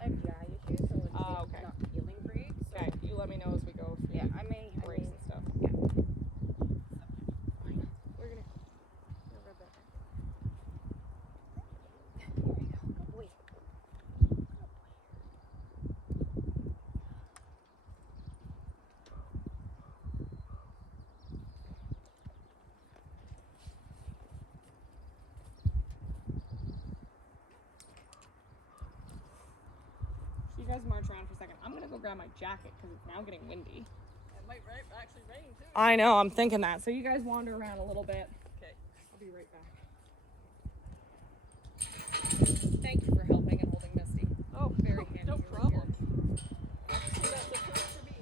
I have GI issues, so it's Okay. not feeling great. So Okay, you let me know as we go through yeah, I may. breaks and stuff. Yeah. Fine. We're gonna rub that back in. There you go. Good boy. You guys march around for a second. I'm gonna go grab my jacket because it's now getting windy. It might actually rain too. I know, I'm thinking that. So you guys wander around a little bit. Okay. I'll be right back. Thank you for helping and holding Misty. Oh, Very handy. no You were problem. here. Actually, that's a first for me.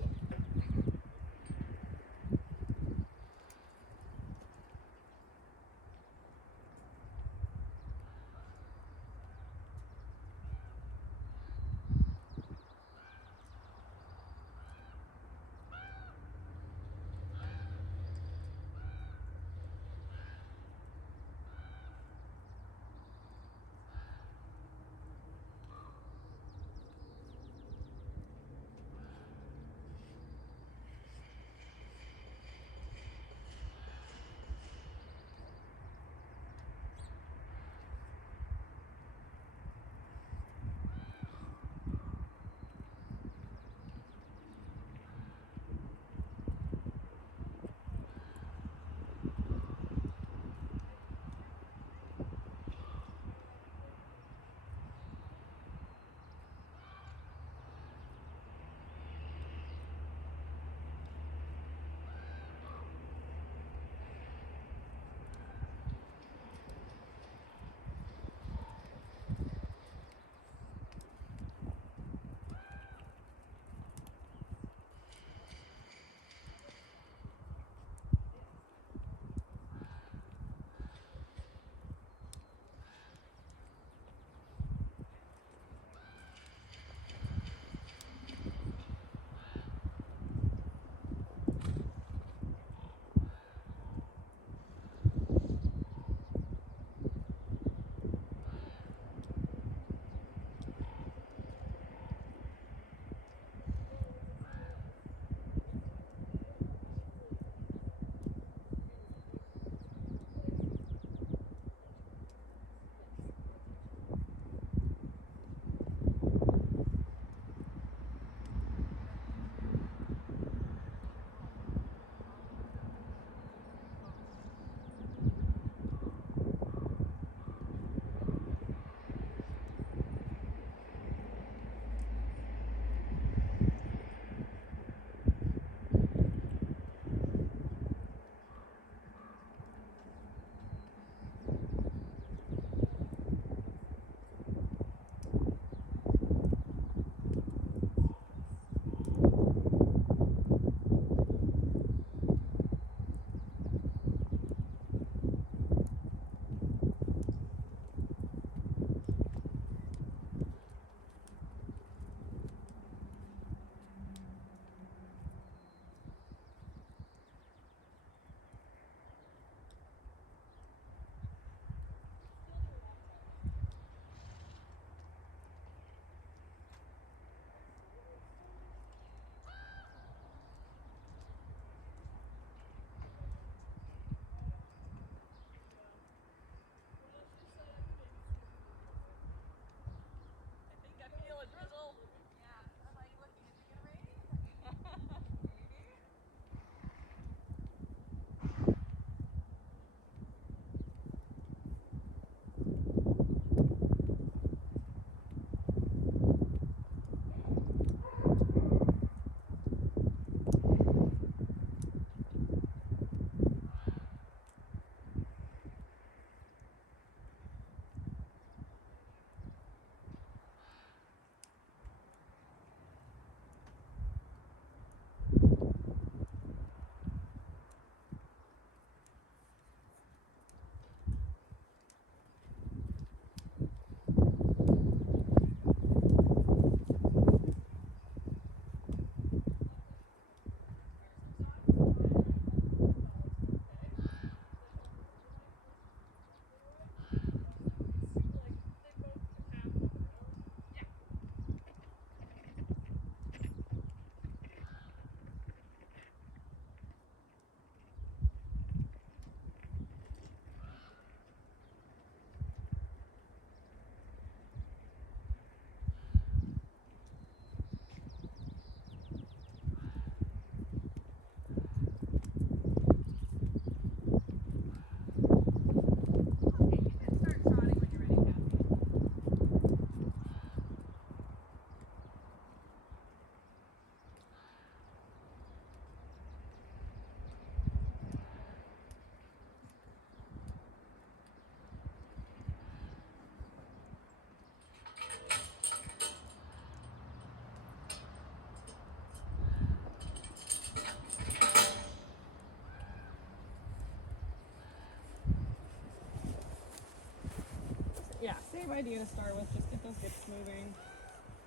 of idea to start with. Just get those hips moving,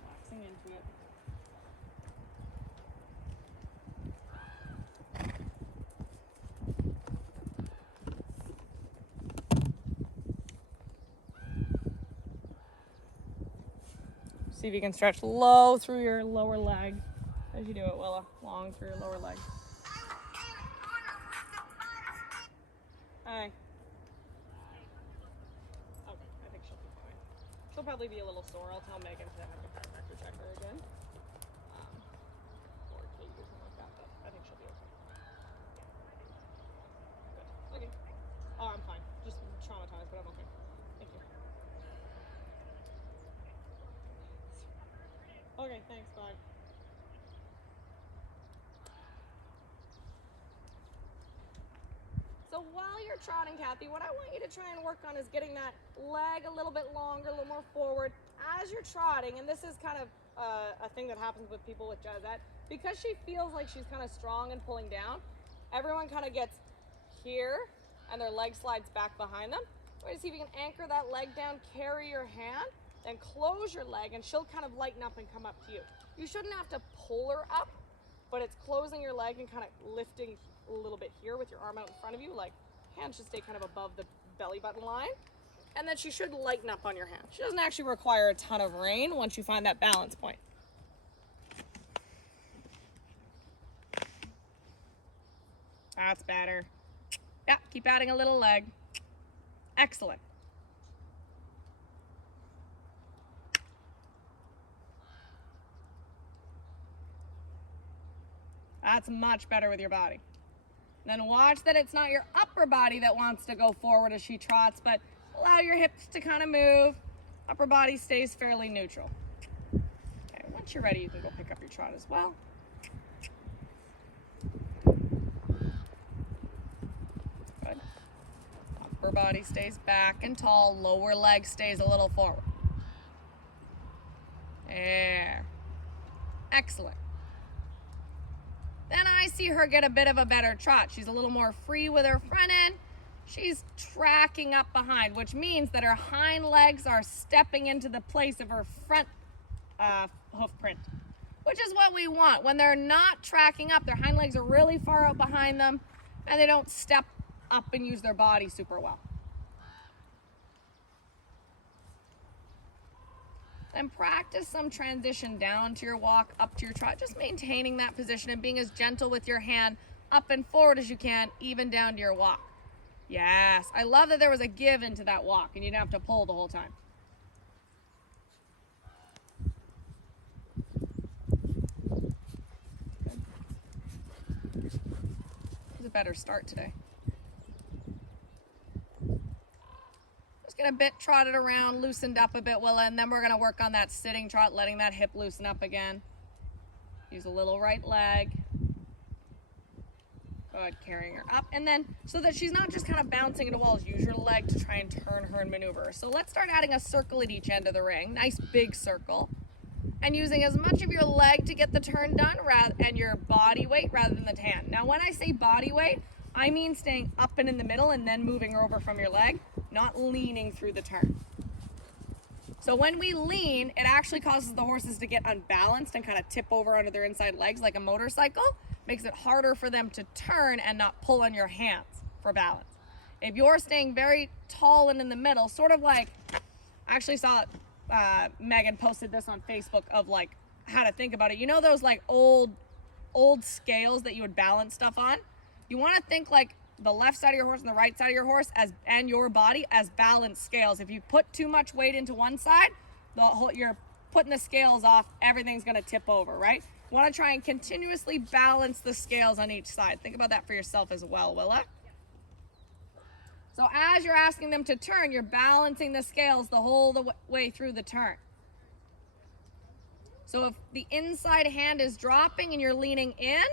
relaxing into it. See if you can stretch low through your lower leg as you do it, Willa. Long through your lower leg. Hi. Okay, I think she'll be fine. She'll probably be a little sore. I'll tell Megan to have a chiropractor check her again. Or Kate or something like that, but I think she'll be okay. Good. Okay. Oh, I'm fine. Just traumatized, but I'm okay. Thank you. Okay, thanks. Bye. So while you're trotting, Kathy, what I want you to try and work on is getting that leg a little bit longer, a little more forward as you're trotting. And this is kind of a thing that happens with people with Jazette. Because she feels like she's kind of strong and pulling down, everyone kind of gets here and their leg slides back behind them. Wait to see if you can anchor that leg down, carry your hand, then close your leg, and she'll kind of lighten up and come up to you. You shouldn't have to pull her up, but it's closing your leg and kind of lifting a little bit here with your arm out in front of you. Like, hands should stay kind of above the belly button line. And then she should lighten up on your hand. She doesn't actually require a ton of rein once you find that balance point. That's better. Yeah, keep adding a little leg. Excellent. That's much better with your body. Then watch that it's not your upper body that wants to go forward as she trots, but allow your hips to kind of move. Upper body stays fairly neutral. Okay, once you're ready, you can go pick up your trot as well. Good. Upper body stays back and tall. Lower leg stays a little forward. There. Excellent. Then I see her get a bit of a better trot. She's a little more free with her front end. She's tracking up behind, which means that her hind legs are stepping into the place of her front hoof print, which is what we want. When they're not tracking up, their hind legs are really far out behind them, and they don't step up and use their body super well. Then practice some transition down to your walk, up to your trot, just maintaining that position and being as gentle with your hand up and forward as you can, even down to your walk. Yes, I love that there was a give into that walk and you didn't have to pull the whole time. Good. It was a better start today. Get a bit trotted around, loosened up a bit, Willa, and then we're going to work on that sitting trot, letting that hip loosen up again. Use a little right leg. Good, carrying her up. And then, so that she's not just kind of bouncing into walls, use your leg to try and turn her and maneuver her. So let's start adding a circle at each end of the ring. Nice big circle. And using as much of your leg to get the turn done and your body weight rather than the hand. Now, when I say body weight, I mean staying up and in the middle and then moving her over from your leg, not leaning through the turn. So when we lean, it actually causes the horses to get unbalanced and kind of tip over under their inside legs like a motorcycle. Makes it harder for them to turn and not pull on your hands for balance. If you're staying very tall and in the middle, sort of like, I actually saw Megan posted this on Facebook of like how to think about it. You know those like old scales that you would balance stuff on? You want to think like the left side of your horse and the right side of your horse and your body as balanced scales. If you put too much weight into one side, you're putting the scales off, everything's going to tip over, right? You want to try and continuously balance the scales on each side. Think about that for yourself as well, Willa. So as you're asking them to turn, you're balancing the scales the whole way through the turn. So if the inside hand is dropping and you're leaning in,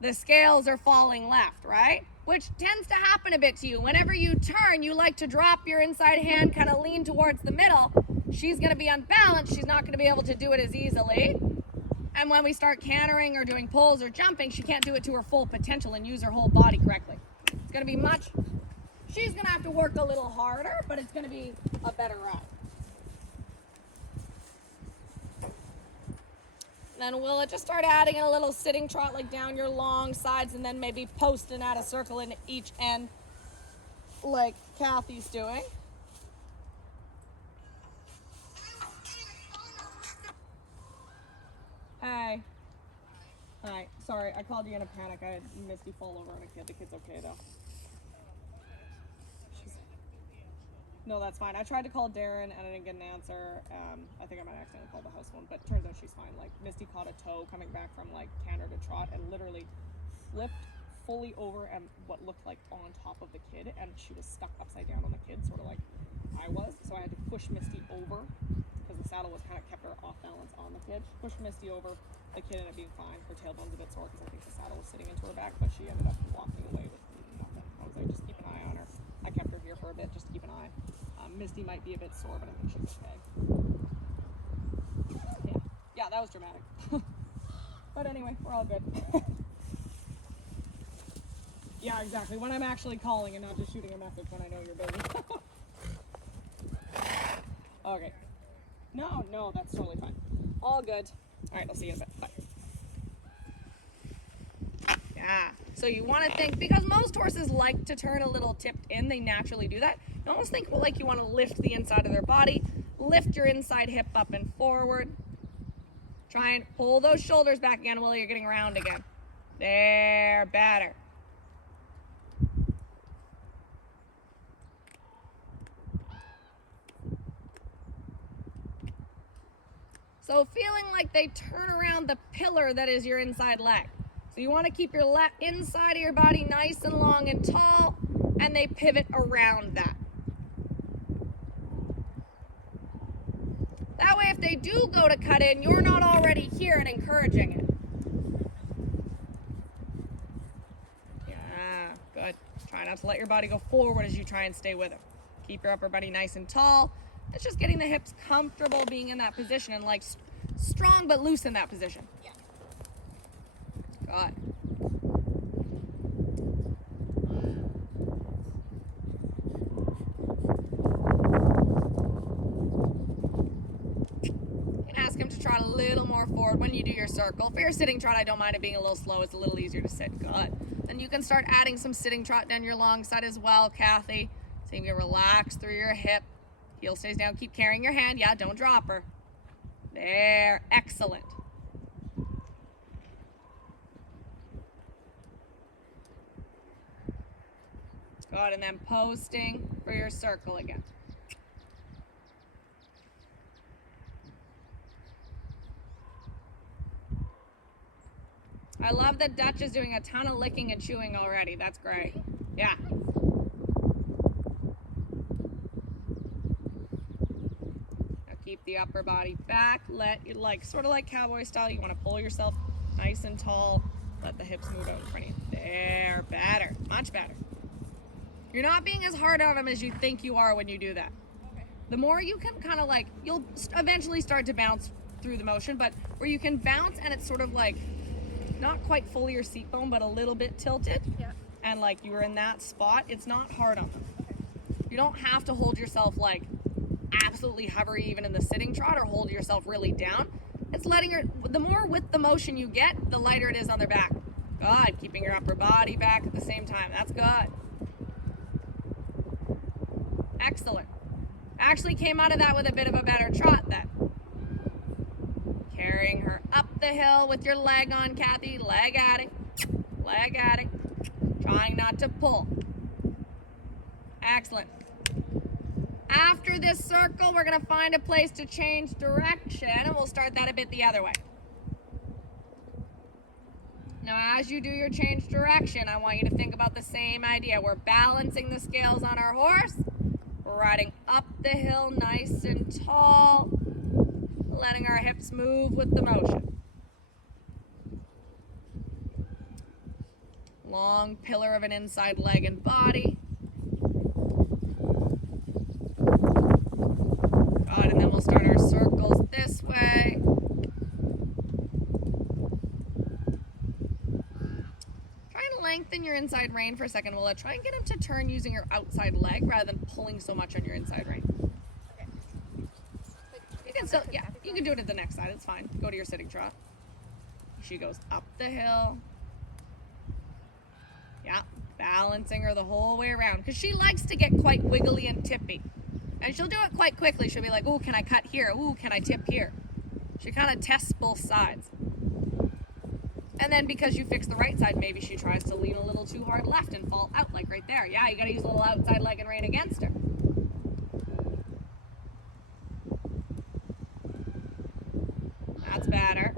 the scales are falling left, right? Which tends to happen a bit to you. Whenever you turn, you like to drop your inside hand, kind of lean towards the middle. She's going to be unbalanced. She's not going to be able to do it as easily. And when we start cantering or doing pulls or jumping, she can't do it to her full potential and use her whole body correctly. It's going to be she's going to have to work a little harder, but it's going to be a better run. then Willa, just start adding in a little sitting trot like down your long sides and then maybe post and add a circle in each end like Kathy's doing. Hey. Hi. Sorry, I called you in a panic. I had Misty fall over on a kid. The kid's okay though. No, that's fine. I tried to call Darren and I didn't get an answer. I think I might accidentally call the house phone, but turns out she's fine. Like, Misty caught a toe coming back from like canter to trot and literally flipped fully over and what looked like on top of the kid, and she was stuck upside down on the kid, sort of like I was. So I had to push Misty over because the saddle was kind of kept her off balance on the kid. Pushed Misty over. The kid ended up being fine. Her tailbone's a bit sore because I think the saddle was sitting into her back, but she ended up walking away with nothing. I was like, just keep an eye on her. I kept her here for a bit, just to keep an eye. Misty might be a bit sore, but I think she's okay. Yeah, that was dramatic. But anyway, we're all good. Yeah, exactly. When I'm actually calling and not just shooting a message when I know you're busy. Okay. No, that's totally fine. All good. All right, I'll see you in a bit. Bye. Yeah. So you want to think, because most horses like to turn a little tipped in, they naturally do that. You almost think like you want to lift the inside of their body, lift your inside hip up and forward. Try and pull those shoulders back again while you're getting around again. There, better. So feeling like they turn around the pillar that is your inside leg. So you want to keep your inside of your body nice and long and tall, and they pivot around that. That way, if they do go to cut in, you're not already here and encouraging it. Yeah, good. Try not to let your body go forward as you try and stay with it. Keep your upper body nice and tall. It's just getting the hips comfortable being in that position and like strong but loose in that position. Yeah. Good. Ask him to trot a little more forward when you do your circle. For your sitting trot, I don't mind it being a little slow. It's a little easier to sit. Good. Then you can start adding some sitting trot down your long side as well, Kathy. So you can relax through your hip. Heel stays down. Keep carrying your hand. Yeah, don't drop her. There. Excellent. Good. And then posting for your circle again. I love that Dutch is doing a ton of licking and chewing already. That's great. Yeah. Now keep the upper body back. Let it, like, sort of like cowboy style, you want to pull yourself nice and tall. Let the hips move out in front of you. There, better, much better. You're not being as hard on them as you think you are when you do that. Okay. The more you can kind of like, you'll eventually start to bounce through the motion, but where you can bounce and it's sort of like, not quite fully your seat bone, but a little bit tilted. Yeah. And like you're in that spot, it's not hard on them. Okay. You don't have to hold yourself like absolutely hover even in the sitting trot or hold yourself really down. It's letting her, the more with the motion you get, the lighter it is on their back. Good, keeping your upper body back at the same time. That's good. Excellent. Actually came out of that with a bit of a better trot then. Carrying her up the hill with your leg on, Kathy. Leg at it. Leg at it. Trying not to pull. Excellent. After this circle, we're going to find a place to change direction, and we'll start that a bit the other way. Now, as you do your change direction, I want you to think about the same idea. We're balancing the scales on our horse. We're riding up the hill nice and tall, letting our hips move with the motion. Long pillar of an inside leg and body. Good, and then we'll start our circles this way. Try and lengthen your inside rein for a second, Willa. Try and get him to turn using your outside leg rather than pulling so much on your inside rein. Okay. You can still, yeah, you can do it at the next side. It's fine. Go to your sitting trot. She goes up the hill. Yeah, balancing her the whole way around because she likes to get quite wiggly and tippy. And she'll do it quite quickly. She'll be like, ooh, can I cut here? Ooh, can I tip here? She kind of tests both sides. And then because you fix the right side, maybe she tries to lean a little too hard left and fall out like right there. Yeah, you got to use a little outside leg and rein against her. That's better.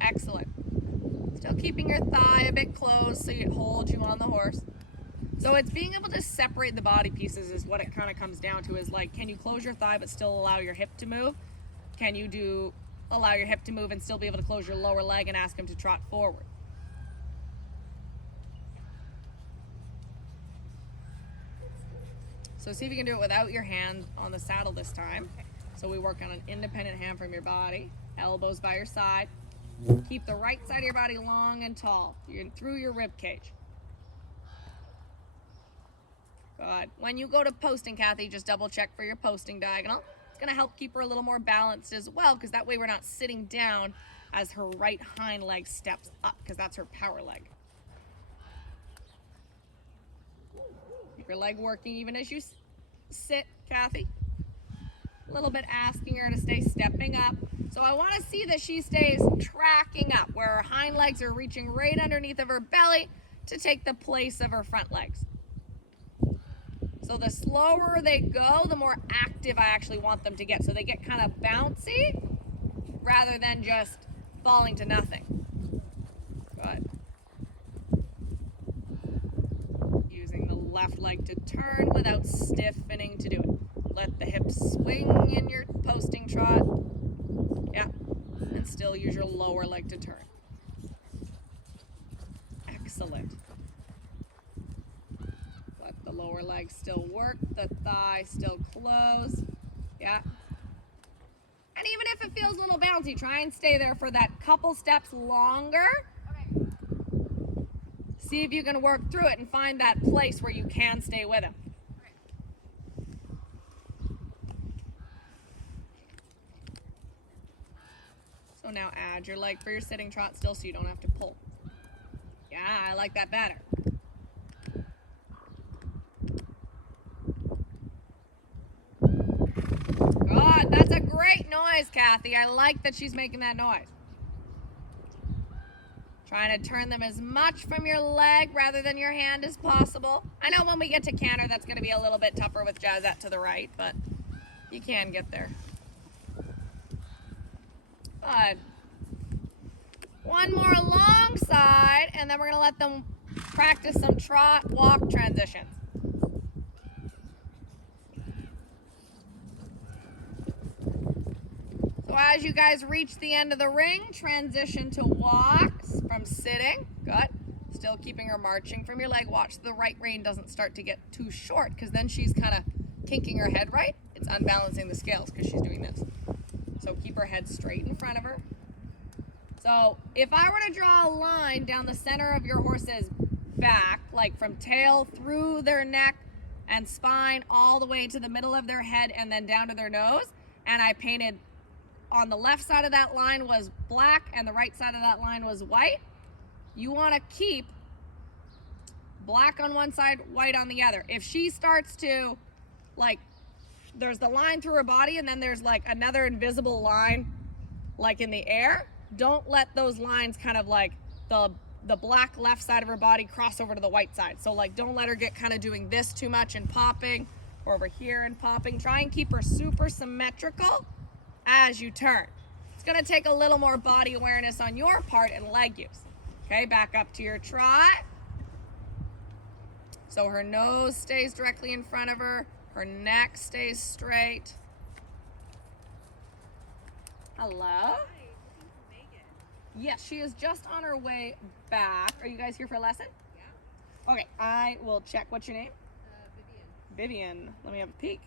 Excellent. Still keeping your thigh a bit closed so it holds you on the horse. So it's being able to separate the body pieces is what it kind of comes down to, is like, can you close your thigh but still allow your hip to move? Can you allow your hip to move and still be able to close your lower leg and ask him to trot forward? So see if you can do it without your hand on the saddle this time. So we work on an independent hand from your body, elbows by your side. Keep the right side of your body long and tall. You're through your rib cage. Good. When you go to posting, Kathy, just double check for your posting diagonal. It's going to help keep her a little more balanced as well, because that way we're not sitting down as her right hind leg steps up, because that's her power leg. Keep your leg working even as you sit, Kathy. A little bit asking her to stay stepping up. So I want to see that she stays tracking up, where her hind legs are reaching right underneath of her belly to take the place of her front legs. So the slower they go, the more active I actually want them to get. So they get kind of bouncy rather than just falling to nothing. Good. Using the left leg to turn without stiffening to do it. Let the hips swing in your posting trot. Yeah. And still use your lower leg to turn. Excellent. The lower leg still work, the thigh still close. Yeah. And even if it feels a little bouncy, try and stay there for that couple steps longer. Okay. See if you can work through it and find that place where you can stay with him. So now add your leg for your sitting trot still so you don't have to pull. Yeah, I like that better. God, that's a great noise, Kathy. I like that she's making that noise. Trying to turn them as much from your leg rather than your hand as possible. I know when we get to canter, that's going to be a little bit tougher with Jazette to the right, but you can get there. Good. One more alongside, and then we're going to let them practice some trot walk transitions. So as you guys reach the end of the ring, transition to walks from sitting. Good. Still keeping her marching from your leg. Watch the right rein doesn't start to get too short, because then she's kind of kinking her head right. It's unbalancing the scales because she's doing this. So keep her head straight in front of her. So if I were to draw a line down the center of your horse's back, like from tail through their neck and spine all the way to the middle of their head and then down to their nose, and I painted on the left side of that line was black and the right side of that line was white, you want to keep black on one side, white on the other. If she starts to, like, there's the line through her body and then there's like another invisible line like in the air, don't let those lines kind of like the black left side of her body cross over to the white side. So like, don't let her get kind of doing this too much and popping, or over here and popping. Try and keep her super symmetrical as you turn. It's going to take a little more body awareness on your part and leg use. Okay, back up to your trot. So her nose stays directly in front of her. Her neck stays straight. Hello? Yes, she is just on her way back. Are you guys here for a lesson? Yeah. Okay, I will check. What's your name? Vivian. Vivian. Let me have a peek.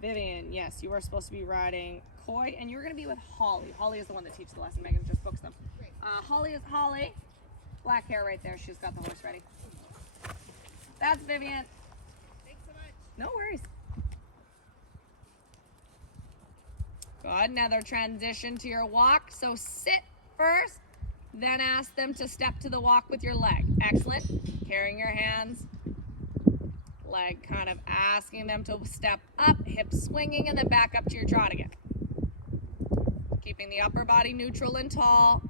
Vivian, yes, you are supposed to be riding Coy, and you're going to be with Holly. Holly is the one that teaches the lesson. Megan just books them. Great. Holly is Holly. Black hair right there. She's got the horse ready. That's Vivian. Thanks so much. No worries. Good. Another transition to your walk. So sit first, then ask them to step to the walk with your leg. Excellent. Carrying your hands. Leg kind of asking them to step up, hips swinging, and then back up to your trot again. Keeping the upper body neutral and tall.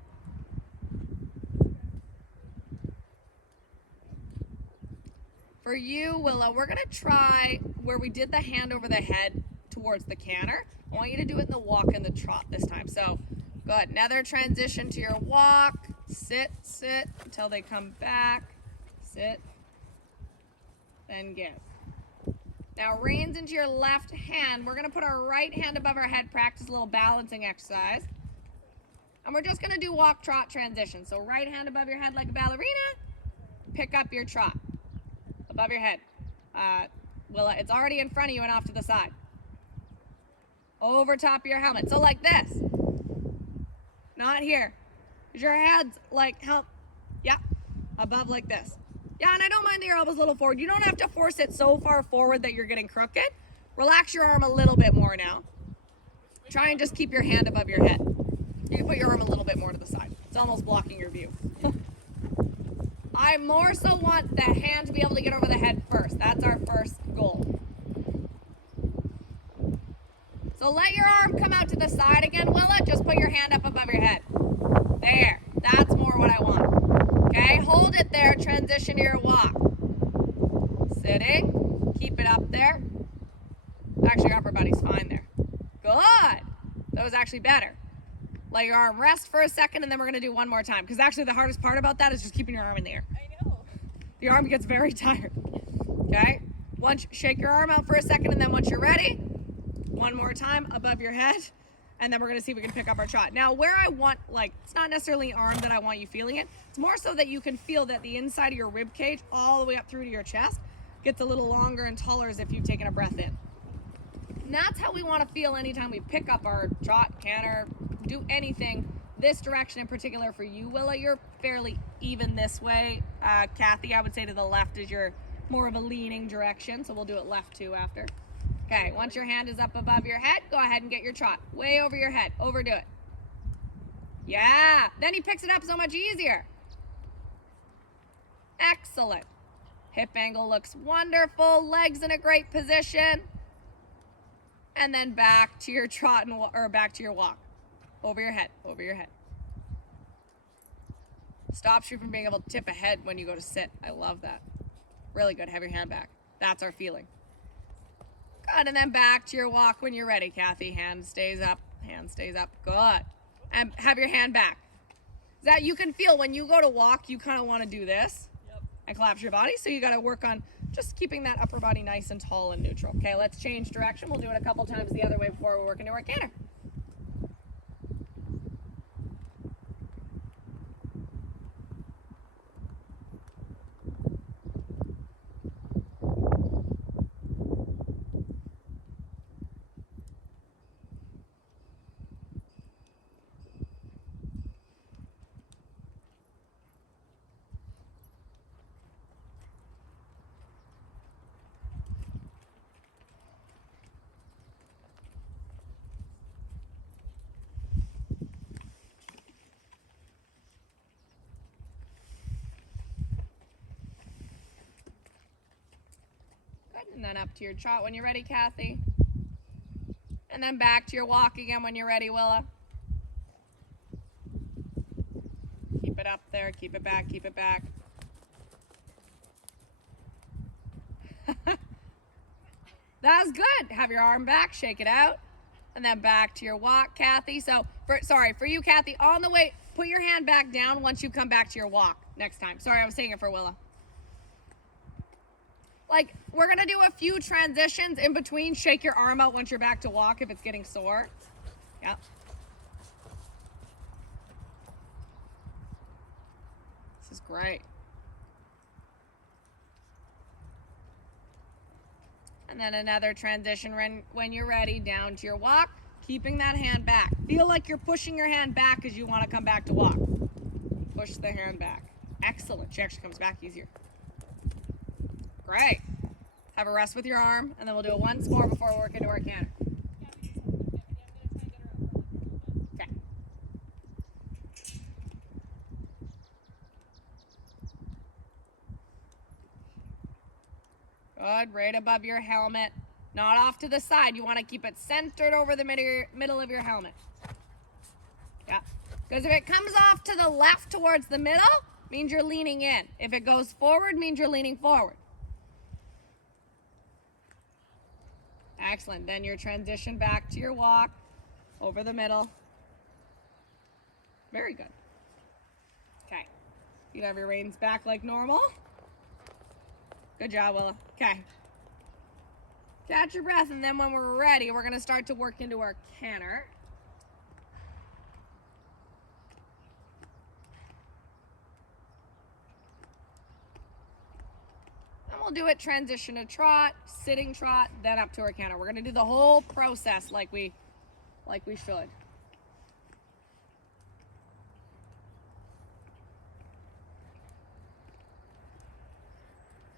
For you, Willa, we're going to try where we did the hand over the head towards the canter. I want you to do it in the walk and the trot this time. So, good. Another transition to your walk. Sit, sit until they come back. Sit, then give. Now, reins into your left hand. We're going to put our right hand above our head, practice a little balancing exercise. And we're just going to do walk, trot, transition. So, right hand above your head like a ballerina. Pick up your trot. Above your head. Willa, it's already in front of you and off to the side. Over top of your helmet. So like this. Not here. Your head's like, yeah, above like this. Yeah, and I don't mind that your elbow's a little forward. You don't have to force it so far forward that you're getting crooked. Relax your arm a little bit more now. Try and just keep your hand above your head. You can put your arm a little bit more to the side. It's almost blocking your view. I more so want the hand to be able to get over the head first. That's our first goal. So let your arm come out to the side again, Willa. Just put your hand up above your head. There. That's more what I want. Okay, hold it there. Transition to your walk. Sitting. Keep it up there. Actually, your upper body's fine there. Good. That was actually better. Let your arm rest for a second, and then we're going to do one more time. Because actually the hardest part about that is just keeping your arm in the air. I know. The arm gets very tired. Okay? Shake your arm out for a second, and then once you're ready, one more time above your head, and then we're going to see if we can pick up our trot. Now, where I want, it's not necessarily arm that I want you feeling it. It's more so that you can feel that the inside of your rib cage all the way up through to your chest gets a little longer and taller as if you've taken a breath in. And that's how we want to feel anytime we pick up our trot, canter, do anything. This direction in particular for you, Willa, you're fairly even this way. Kathy, I would say to the left is your more of a leaning direction, so we'll do it left too after. Okay, once your hand is up above your head, go ahead and get your trot. Way over your head. Overdo it. Yeah, then he picks it up so much easier. Excellent. Hip angle looks wonderful. Legs in a great position. And then back to your trot or back to your walk. Over your head, over your head. Stops you from being able to tip ahead when you go to sit. I love that. Really good. Have your hand back. That's our feeling. Good. And then back to your walk when you're ready, Kathy. Hand stays up. Hand stays up. Good. And have your hand back. That you can feel when you go to walk, you kind of want to do this. Yep. And collapse your body. So you got to work on just keeping that upper body nice and tall and neutral. Okay, let's change direction. We'll do it a couple times the other way before we work into our canter. And then up to your trot when you're ready, Kathy. And then back to your walk again when you're ready, Willa. Keep it up there, keep it back, keep it back. That's good. Have your arm back, shake it out. And then back to your walk, Kathy. So, for you, Kathy, on the way, put your hand back down once you come back to your walk next time. Sorry, I was saying it for Willa. We're going to do a few transitions in between. Shake your arm out once you're back to walk if it's getting sore. Yep. This is great. And then another transition when you're ready, down to your walk, keeping that hand back. Feel like you're pushing your hand back as you want to come back to walk. push the hand back. Excellent. She actually comes back easier. Great. Have a rest with your arm, and then we'll do it once more before we work into our canter. Okay. Good. Right above your helmet. Not off to the side. You want to keep it centered over the middle of your helmet. Yeah. Because if it comes off to the left towards the middle, means you're leaning in. If it goes forward, means you're leaning forward. Excellent. Then your transition back to your walk over the middle. Very good. Okay. You have your reins back like normal. Good job, Willa. Okay. Catch your breath, and then when we're ready, we're going to start to work into our canter. And we'll do it transition to trot, sitting trot, then up to our canter. We're going to do the whole process like we should.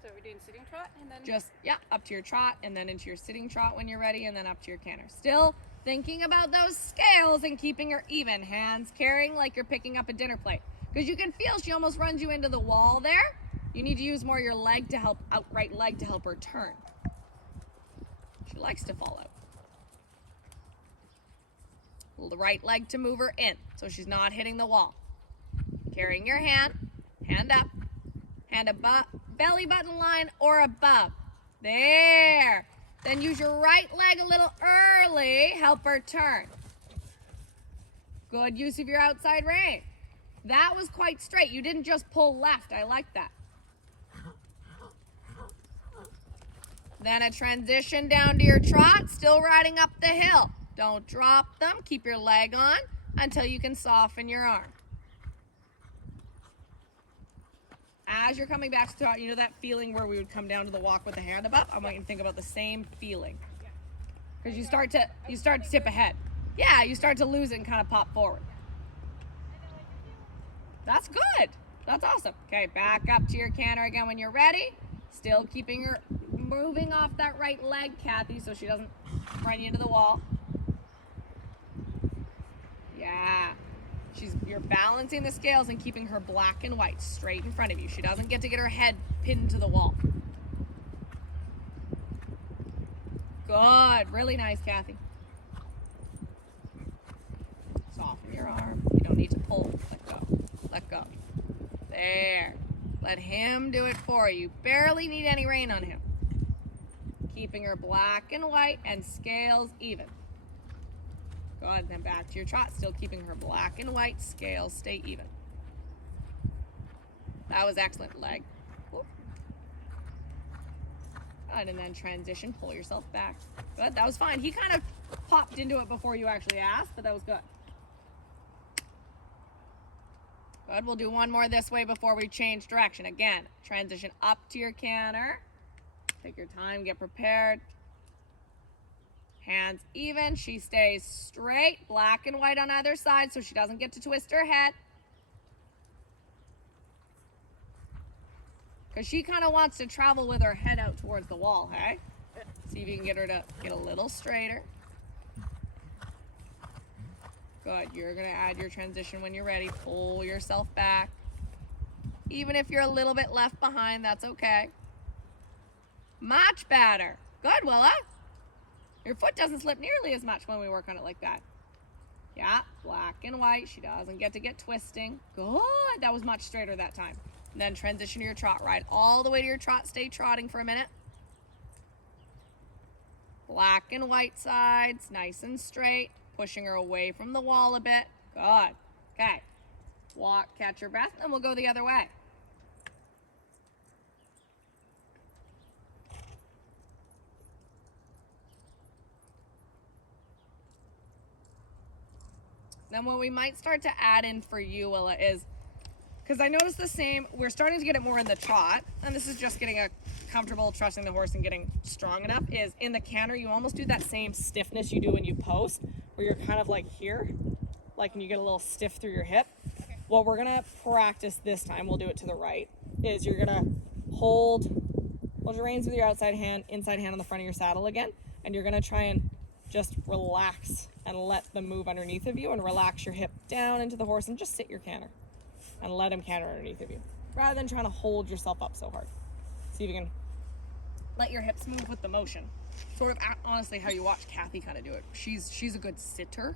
So we're doing sitting trot and then Just, yeah, up to your trot and then into your sitting trot when you're ready and then up to your canter. Still thinking about those scales and keeping her even. Hands carrying like you're picking up a dinner plate. Because you can feel she almost runs you into the wall there. You need to use more your leg to help, outright leg to help her turn. She likes to fall out. The right leg to move her in so she's not hitting the wall. Carrying your hand, hand up, hand above, belly button line or above. There. Then use your right leg a little early, help her turn. Good use of your outside rein. That was quite straight. You didn't just pull left. I like that. Then a transition down to your trot, still riding up the hill. Don't drop them. Keep your leg on until you can soften your arm. As you're coming back to trot, you know that feeling where we would come down to the walk with the hand above? I want you to think about the same feeling. Because you start to tip ahead. Yeah, you start to lose it and kind of pop forward. That's good. That's awesome. Okay, back up to your canter again when you're ready. Still keeping her moving off that right leg, Kathy, so she doesn't run you into the wall. Yeah. You're balancing the scales and keeping her black and white straight in front of you. She doesn't get to get her head pinned to the wall. Good. Really nice, Kathy. Soften your arm. You don't need to pull. Let go. Let go. There. Let him do it for you. Barely need any rein on him. Keeping her black and white and scales even. Good, then back to your trot, still keeping her black and white, scales stay even. That was excellent, leg. Whoop. Good, and then transition, pull yourself back. Good, that was fine. He kind of popped into it before you actually asked, but that was good. Good, we'll do one more this way before we change direction. Again, transition up to your canter. Take your time, get prepared. Hands even, she stays straight, black and white on either side so she doesn't get to twist her head. Because she kind of wants to travel with her head out towards the wall, hey? See if you can get her to get a little straighter. Good, you're gonna add your transition when you're ready. Pull yourself back. Even if you're a little bit left behind, that's okay. Much better. Good, Willa. Your foot doesn't slip nearly as much when we work on it like that. Yeah, black and white. She doesn't get to get twisting. Good. That was much straighter that time. And then transition to your trot. Ride all the way to your trot. Stay trotting for a minute. Black and white sides. Nice and straight. Pushing her away from the wall a bit. Good. Okay. Walk, catch your breath, and we'll go the other way. Then what we might start to add in for you, Willa, is, because I noticed the same, we're starting to get it more in the trot, and this is just getting comfortable trusting the horse and getting strong enough, is in the canter, you almost do that same stiffness you do when you post, where you're kind of like here, like when you get a little stiff through your hip. Okay. what we're gonna practice this time, we'll do it to the right, is you're gonna hold your reins with your outside hand, inside hand on the front of your saddle again, and you're gonna try and just relax and let them move underneath of you, and relax your hip down into the horse and just sit your canter and let him canter underneath of you, rather than trying to hold yourself up so hard. See if you can let your hips move with the motion. Sort of honestly how you watch Kathy kind of do it. She's a good sitter.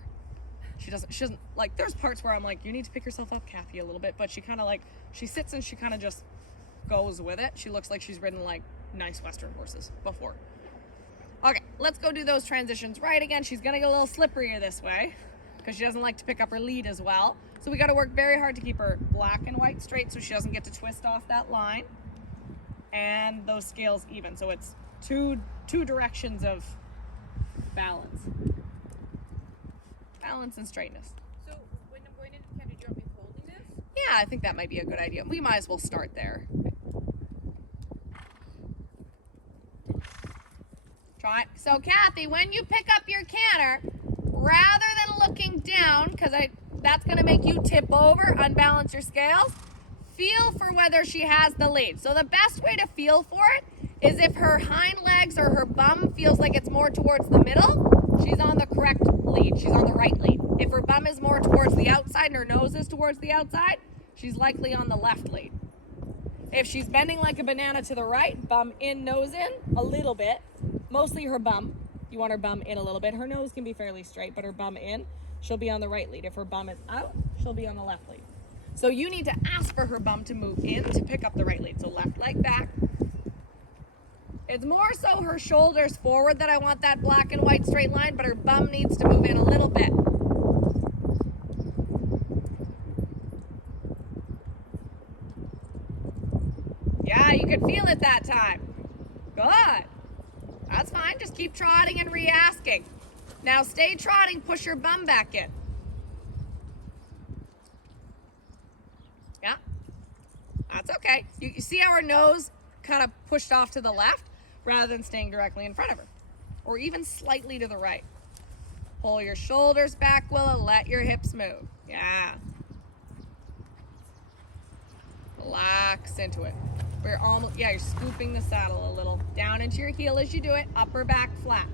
She doesn't like, there's parts where I'm like, you need to pick yourself up, Kathy, a little bit, but she kind of like, she sits and she kind of just goes with it. She looks like she's ridden like nice Western horses before. Okay, let's go do those transitions right again. She's gonna get a little slipperier this way because she doesn't like to pick up her lead as well. So we got to work very hard to keep her black and white straight so she doesn't get to twist off that line, and those scales even. So it's two directions of balance and straightness. So when I'm going into the canter, do you want me holding this? Yeah, I think that might be a good idea. We might as well start there. Try it. So Kathy, when you pick up your canter, rather than looking down, because that's going to make you tip over, unbalance your scales, feel for whether she has the lead. So the best way to feel for it is if her hind legs or her bum feels like it's more towards the middle, she's on the correct lead. She's on the right lead. If her bum is more towards the outside and her nose is towards the outside, she's likely on the left lead. If she's bending like a banana to the right, bum in, nose in, a little bit, mostly her bum. You want her bum in a little bit. Her nose can be fairly straight, but her bum in, she'll be on the right lead. If her bum is out, she'll be on the left lead. So you need to ask for her bum to move in to pick up the right lead. So left leg back. It's more so her shoulders forward that I want that black and white straight line, but her bum needs to move in a little bit. Yeah, you could feel it that time. Good. That's fine. Just keep trotting and re-asking. Now stay trotting, push your bum back in. Yeah, that's okay. You see how her nose kind of pushed off to the left rather than staying directly in front of her, or even slightly to the right. Pull your shoulders back, Willa. Let your hips move. Yeah. Relax into it. We're almost, yeah, you're scooping the saddle a little down into your heel as you do it. Upper back flat.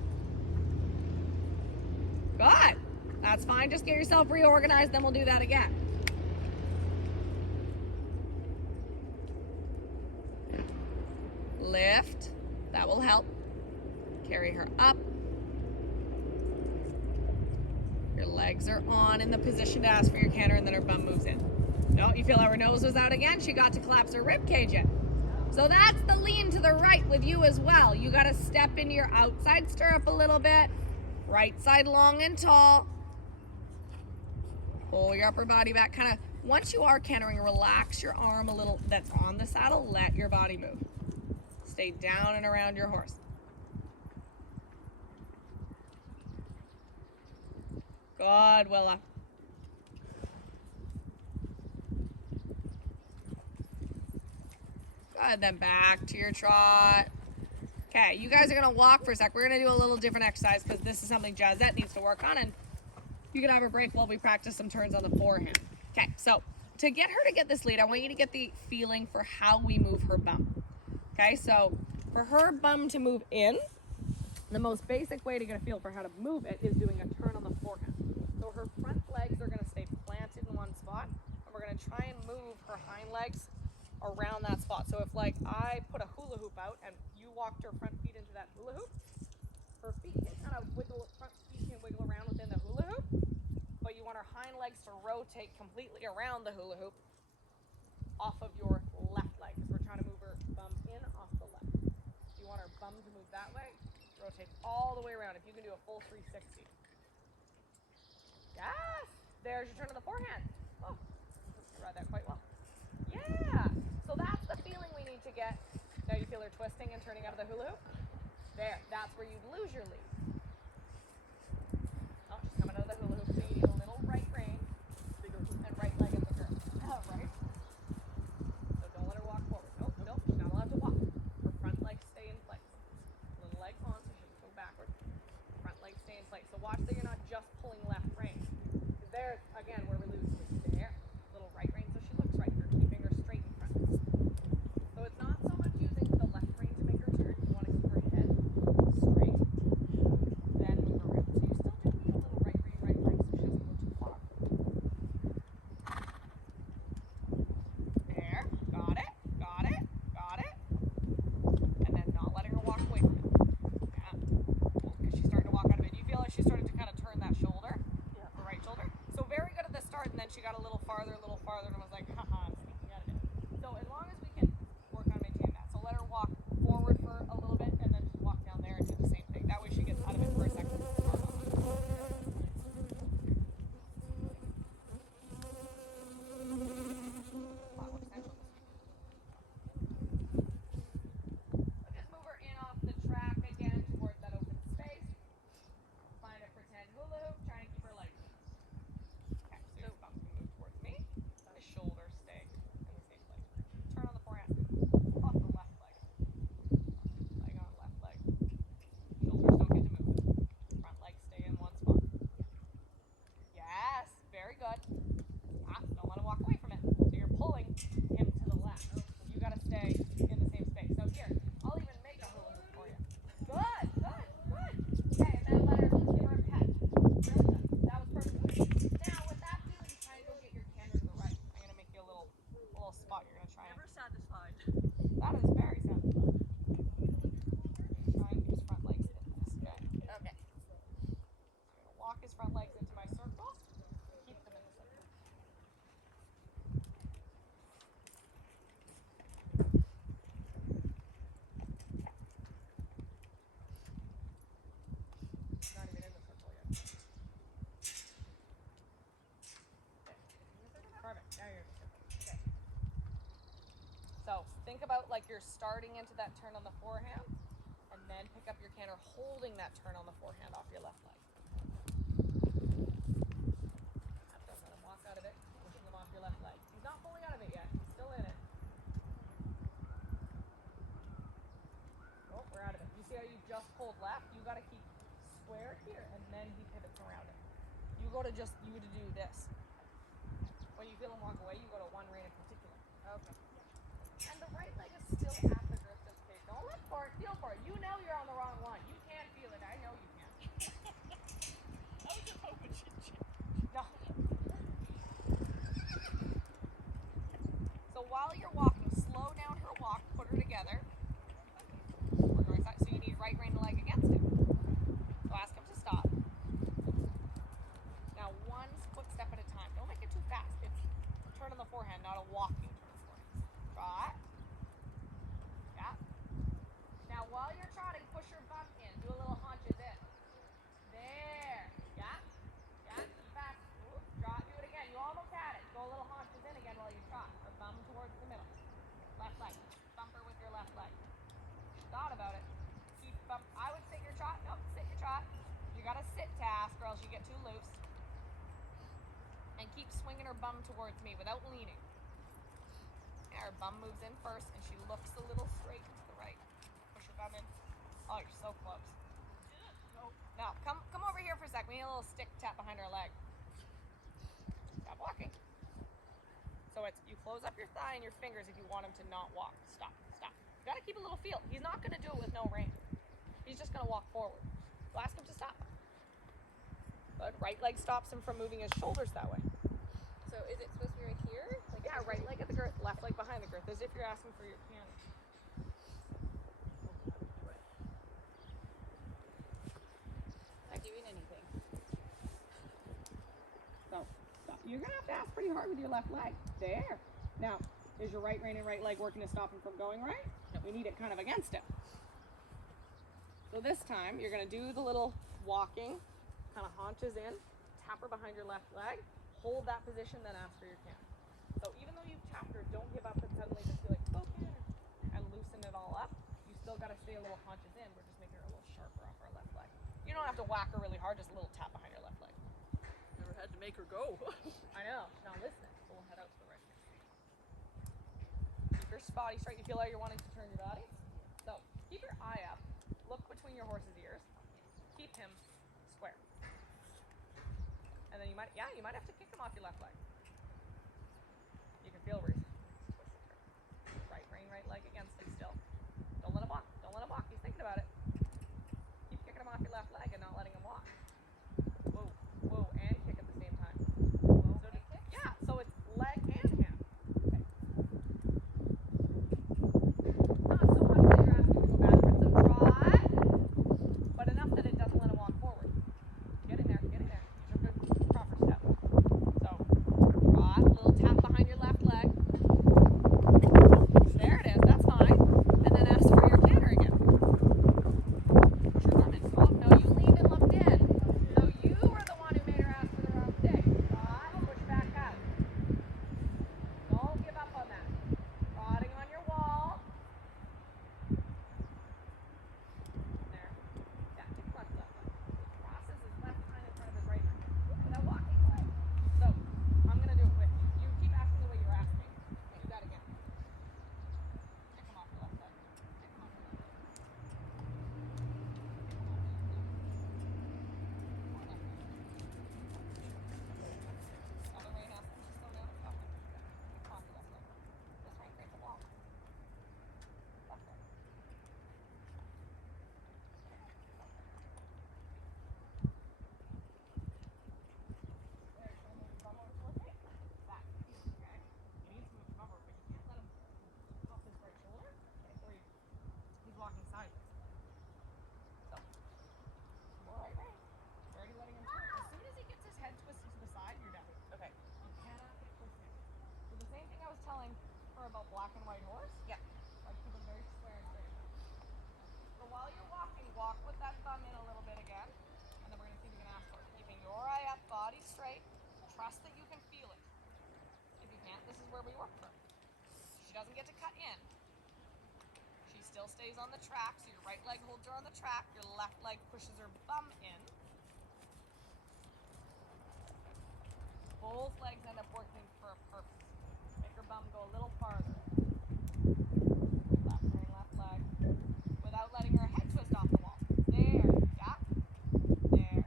Good. That's fine. Just get yourself reorganized, then we'll do that again. Lift. That will help. Carry her up. Your legs are on in the position to ask for your canter, and then her bum moves in. No, you feel how her nose was out again? She got to collapse her rib cage in. So that's the lean to the right with you as well. You got to step into your outside stirrup a little bit. Right side long and tall. Pull your upper body back. Kind of, once you are cantering, relax your arm a little that's on the saddle. Let your body move. Stay down and around your horse. Good, Willa. Good, then back to your trot. Okay, you guys are gonna walk for a sec. We're gonna do a little different exercise because this is something Jazette needs to work on, and you can have a break while we practice some turns on the forehand. Okay, so to get her to get this lead, I want you to get the feeling for how we move her bum. Okay, so for her bum to move in, the most basic way to get a feel for how to move it is doing a turn on the forehand. So her front legs are gonna stay planted in one spot, and we're gonna try and move her hind legs around that spot. So if like I put a hula hoop out and you walked her front feet into that hula hoop, her feet can kind of wiggle, front feet can wiggle around within the hula hoop, but you want her hind legs to rotate completely around the hula hoop off of your left leg, because we're trying to move her bum in off the left. You want her bum to move that way, rotate all the way around. If you can do a full 360. Yes! There's your turn to the forehand. Oh, you ride that quite well. Yeah! So that's the feeling we need to get. Now you feel her twisting and turning out of the hula hoop? There, that's where you'd lose your lead. Oh, she's coming out of the hula hoop, so you need a little right rein, and right leg in the turn. Right? So don't let her walk forward. Nope, she's not allowed to walk. Her front legs stay in place. Little leg on, so she doesn't go backward. Front legs stay in place. So watch that you're not just pulling left rein. There, again, where we lose the lead. There, little right like you're starting into that turn on the forehand, and then pick up your canter holding that turn on the forehand off your left leg. Don't let him walk out of it, pushing him off your left leg. He's not fully out of it yet, he's still in it. Oh, we're out of it. You see how you just pulled left? You gotta keep square here, and then he pivots around it. You go to do this. When you feel him walk away, you go to one rein in particular. Okay. And the right leg is still at the grip this big. Don't look for it, feel for it. You know you're on the wrong one. You can feel it. I know you can. I was just hoping she'd change. No. So while you're walking, slow down her walk, put her together. On the right side. So you need right rein leg against him. So ask him to stop. Now one quick step at a time. Don't make it too fast. It's a turn on the forehand, not a walking turn on the forehand. Trot. Yeah. Now while you're trotting, push your bum in. Do a little haunches in. There. Yeah. Yeah. Keep fast. Ooh. Trot. Do it again. You almost had it. Go a little haunches in again while you trot. Or bum towards the middle. Left leg. Bumper with your left leg. Thought about it. Keep bump. I would sit your trot. Nope. Sit your trot. You gotta sit task or else you get too loose. And keep swinging her bum towards me without leaning. Yeah, her bum moves in first and she looks a little straight to the right. Push your bum in. Oh, you're so close. Nope. Now, come over here for a sec. We need a little stick tap behind her leg. Stop walking. So it's, you close up your thigh and your fingers if you want him to not walk. Stop, stop. You gotta keep a little feel. He's not gonna do it with no rein. He's just gonna walk forward. So ask him to stop. Good. Right leg stops him from moving his shoulders that way. So is it supposed to be right here? Like Yeah, right leg at the girth, left leg behind the girth, as if you're asking for your canter. Not doing anything. So, stop. You're gonna have to ask pretty hard with your left leg. There. Now, is your right rein and right leg working to stop him from going right? No. We need it kind of against him. So this time, you're gonna do the little walking, kind of haunches in, tap her behind your left leg, hold that position, then ask for your canter. So even though you've tapped her, don't give up and suddenly just be like, oh, canter, and loosen it all up. You still gotta stay a little haunches in. We're just making her a little sharper off our left leg. You don't have to whack her really hard, just a little tap behind your left leg. Never had to make her go. I know. She's not listening. So we'll head out to the right. Keep your body straight. You feel like you're wanting to turn your body? So keep your eye up. Look between your horse's ears. Keep him square. And then you might have to kick him off your left leg. You can feel where he's twisted her. Right rein, right leg against him still. Don't let him walk. Don't let him walk. He's thinking about it. Keep kicking him off your left leg and not letting him walk. Whoa, whoa, and kick at the same time. So to kick? Yeah, so it's leg and hand. Okay. Not so much that you're asking to go backwards, so trot, but enough that it doesn't let him walk forward. Get in there, get in there. These are good proper steps. So, trot, a little tap behind your left leg. There it is, that's fine. And then ask for your canter again. Push your thumb in. Oh, no, you leaned and looked in. So you were the one who made her ask for the wrong stick. Trot, push back out. Don't give up on that. Trotting on your wall. There. Yeah, keep front left leg. Crosses his left hind in front of his right hind. Without walking away. So, I'm going to do it with you. You keep asking the way you're asking. Do that again. Kick him off your left leg. Kick him off your left leg. Other rein asks him to slow down and stop him. Kick him off your left leg. This rein creates a wall. Left leg. There, you want to move your bum over towards me? Back. Okay. You need to move your bum over, but you can't let him off his right shoulder. Okay, or he's walking sideways. So, more right rein. You're already letting him turn. As soon as he gets his head twisted to the side, you're done. Okay. You cannot get twisted. So the same thing I was telling her about black and white horse. Yeah. Like keep him very square and straight. So while you're walking, walk with that thumb in a little bit again, and then we're gonna see if we can ask for it. Keeping your eye up, body straight. Trust that you can feel it. If you can't, this is where we work from. She doesn't get to cut in. still stays on the track, so your right leg holds her on the track, your left leg pushes her bum in. Both legs end up working for a purpose. Make her bum go a little farther. Left leg. Without letting her head twist off the wall. There, yeah. There.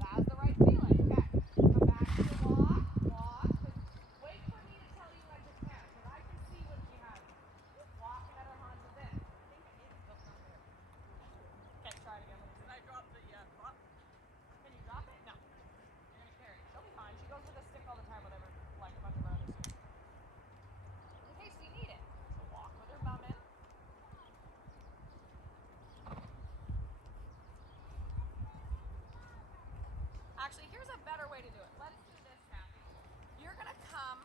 That's the right feeling. Okay. Come back to the walk. Walk. Wait for me to tell you when to count, because I can see when she has it. Walk and let her haunches in. I think it is. Look, not there. Okay, try it again. Let me see. Can I drop the prop? Can you drop it? No. You're gonna carry it. She'll be fine. She goes with a stick all the time with her, like a bunch of her other students. In case we need it. So walk with her bum in. Actually, here's a better way to do it. Let's do this, Kathy. You're gonna come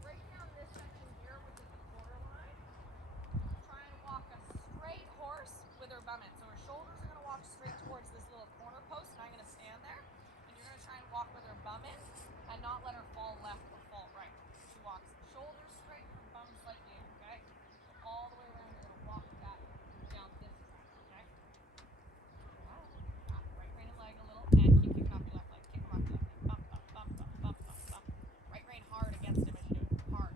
right down this section here, which is the quarter line. Try and walk a straight horse with her bum in. So her shoulders are gonna walk straight towards this little corner post, and I'm gonna stand there. And you're gonna try and walk with her bum in, and not let her fall left or fall right. She walks shoulders straight, her bum slightly in. Okay. So all the way around, you're gonna walk that down this track. Okay. Right rein and leg a little, and keep kicking off your left leg. Kick him off your left leg. Bump, bump, bump, bump, bump, bump, bump. Right rein hard against him as you do it. Hard.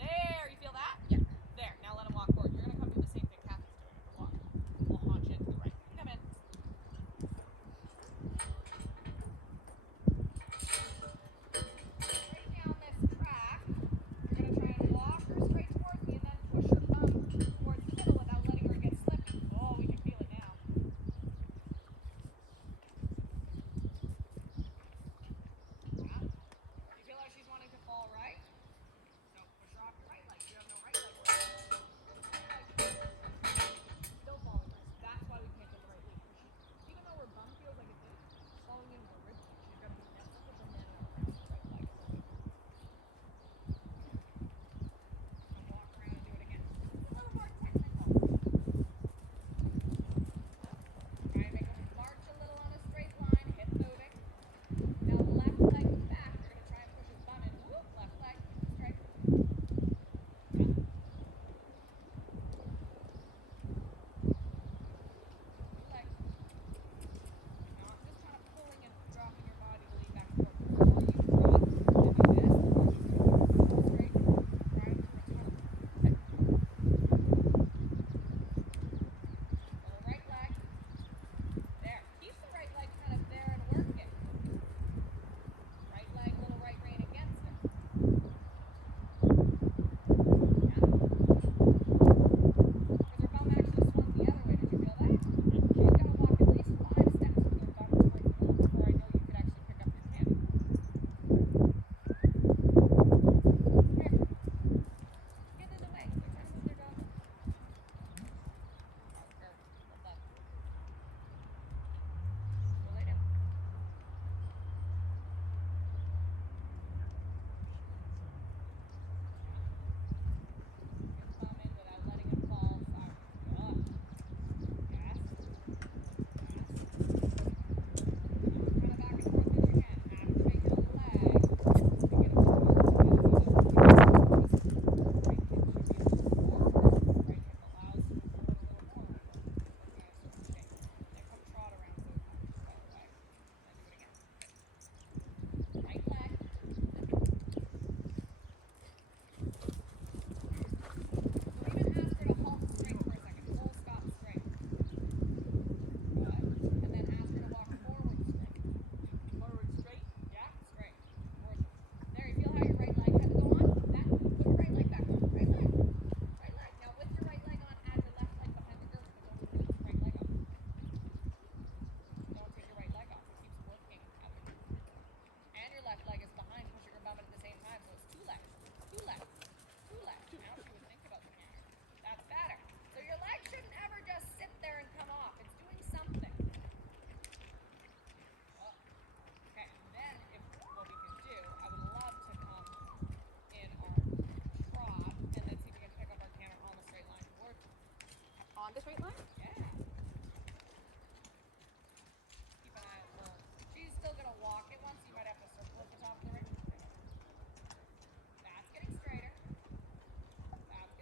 There, you feel that? Yeah. There, now let him walk forward. You're gonna come do the same thing Kathy's doing with the walk. We'll haunch in to the right. Come in. Right down this track, you're gonna try and walk her straight towards me, and then push her bum towards the middle without letting her get slippy. Oh, we can feel it now. Yeah. You feel how she's wanting to fall right? So push her off your right leg. You have no right leg. Still falling right. That's why we can't get the right lead. Even though her bum feels like it's in, she's falling into the rib cage. She's got to be nestled with her mandible across the right leg. And walk around and do it again. It's a little more technical. Try and make her march a little on a straight line, hip moving. Now left leg back. You're going to try and push his bum in. Whoop, left leg, straight. Yeah. Leg. Not just kind of pulling and dropping your body to lean back and forth. The more you drop and do this, the more she's going to go straight, right, return. Little right leg. There. Keep the right leg kind of there and work it. Right leg, little right rein against her. Yeah. Because her bum actually swung the other way. Did you feel that? She's got to walk at least 5 steps with her bum towards the middle before I know you could actually pick up your pin. Here. Get in the way. They're trying to move their dog. Hold on. Go lay down. Get the bum in without letting him fall forward. Good. Yes. Yes. Kind of back and forth with your hand. Activate your leg. And get him to twist. Right hip should be a little forward. Right hip allows you to move it a little more when you're working in a certain shape. Then come trot around so it matches the other leg. Then do it again. Right leg. So even ask her to halt straight for a second. Full stop straight. Good. And then ask her to walk forward straight. Forward straight. Yeah, straight. Towards her. There, you feel how your right leg had to go on? That, put your right leg back on. Right leg. Right leg. Now with your right leg on, add your left leg behind the girth, but don't take your right leg off. Don't take your right leg off. It keeps working underneath. And your left leg is behind, pushing her bum in at the same time, so it's 2 legs. 2 legs. 2 legs. Now she would think about the counter. That's better. So your leg shouldn't ever just sit there and come off. It's doing something. Oh. Okay, then if what we can do, I would love to come in our trot and then see if we can pick up our canter on the straight line towards her. On the straight line? Yeah. Keep an eye out for her. She's still gonna walk it once. You might have to circle at the top of the ring. That's getting straighter. That's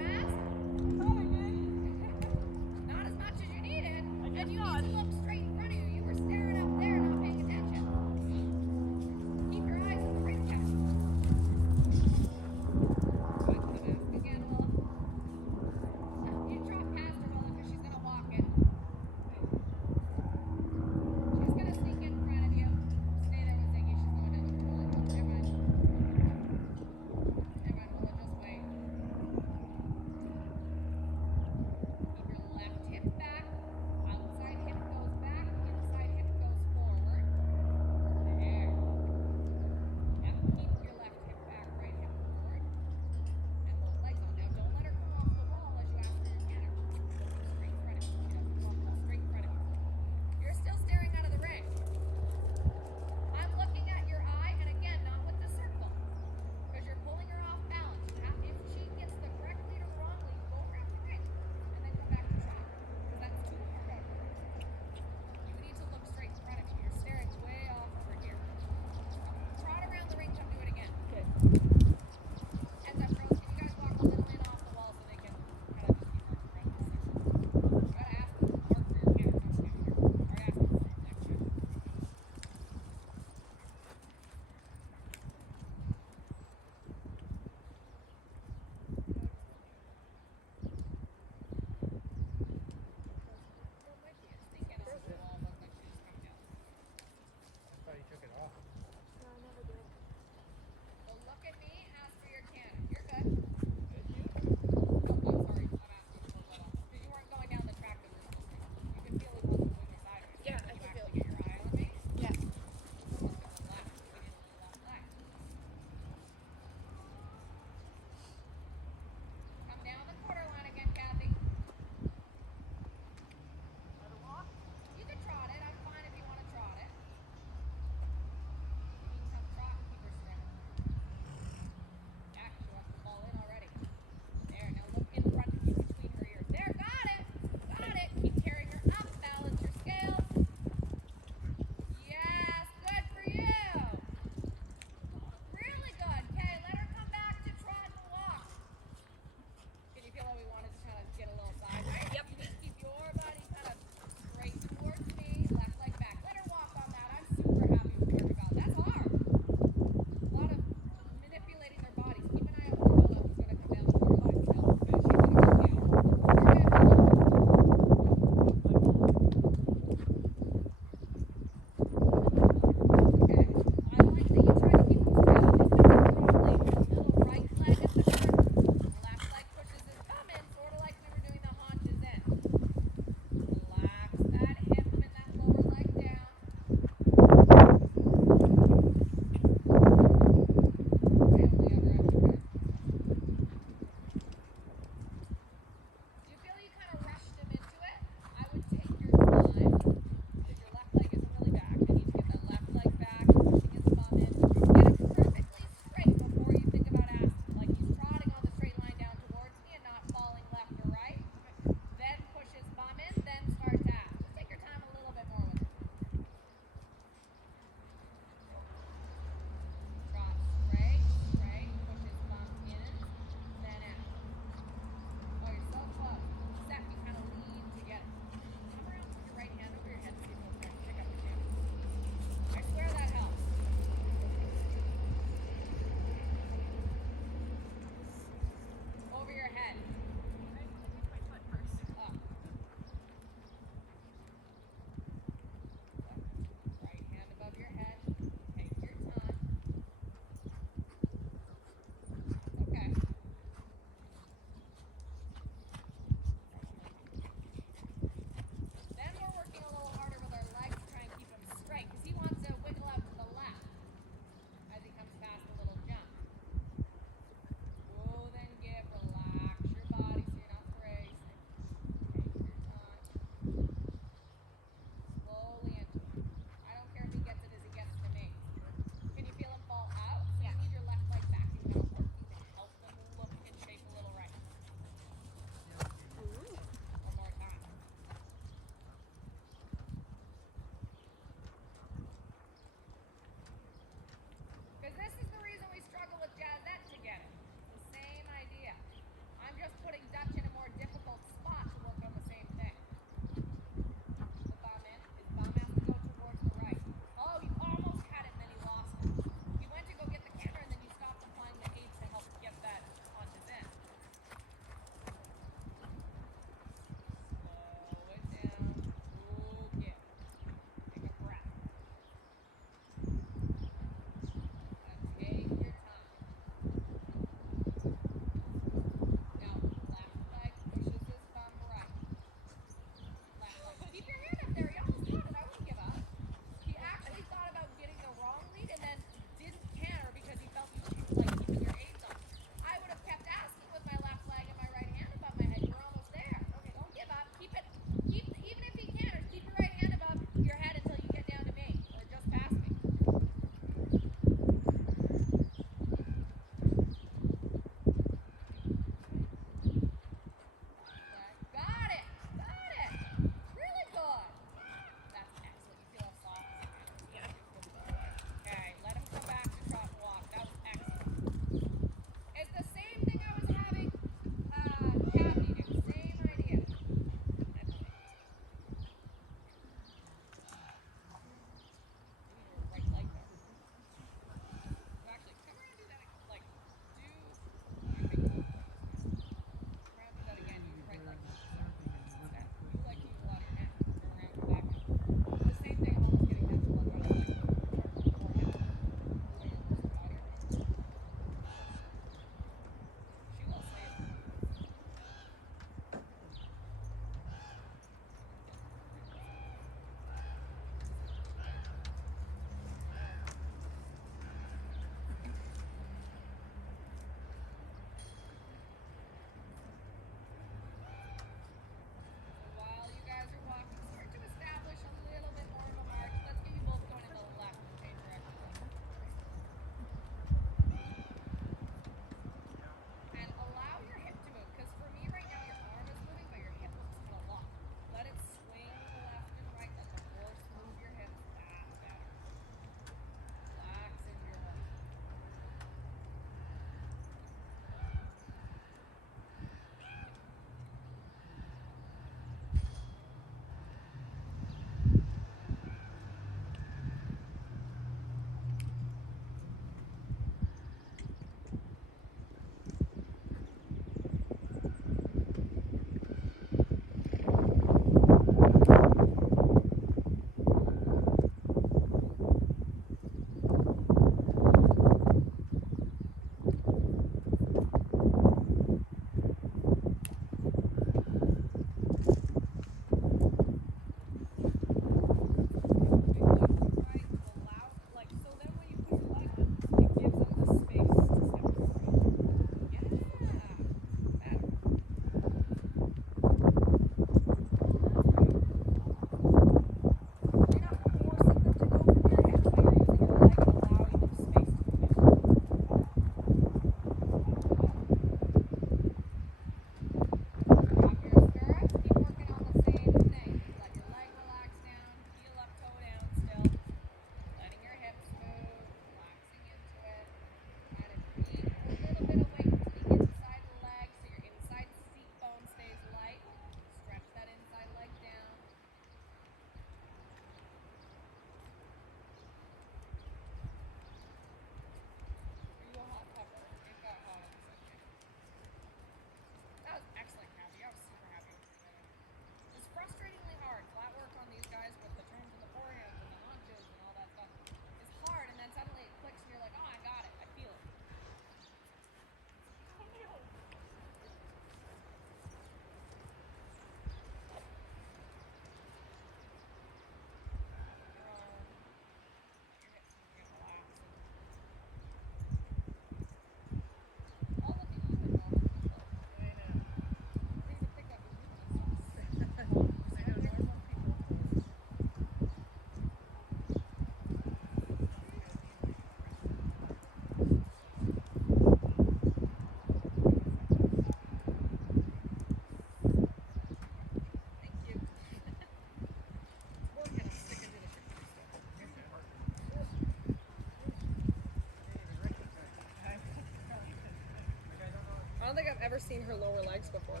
I don't think I've ever seen her lower legs before.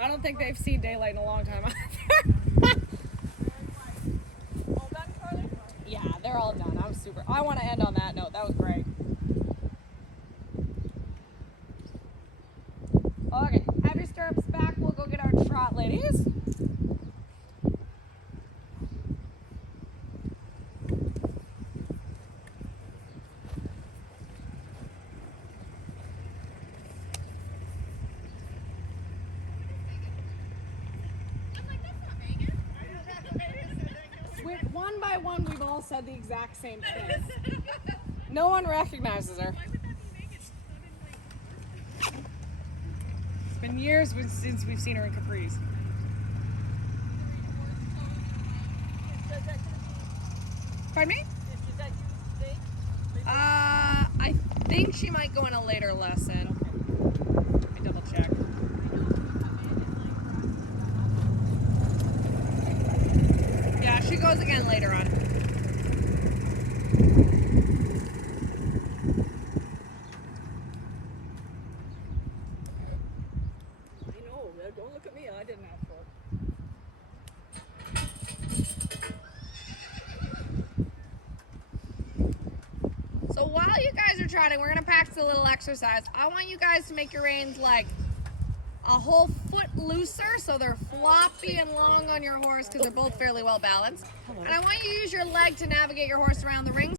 I don't think they've seen daylight in a long time either. All done, Carly? Yeah, they're all done. I want to end on that note. That was great. Okay, have your stirrups back. We'll go get our trot, ladies. One by one, we've all said the exact same thing. No one recognizes her. Why would that be Megan? She's not in like. It's been years since we've seen her in capris. Pardon me? Is that you today? I think she might go in a later lesson. Let me double check. Yeah, she goes again later on. I know. Don't look at me. I didn't ask for it. So while you guys are trotting, we're gonna practice a little exercise. I want you guys to make your reins like a whole foot looser so they're floppy and long on your horse because they're both fairly well balanced. And I want you to use your leg to navigate your horse around the ring.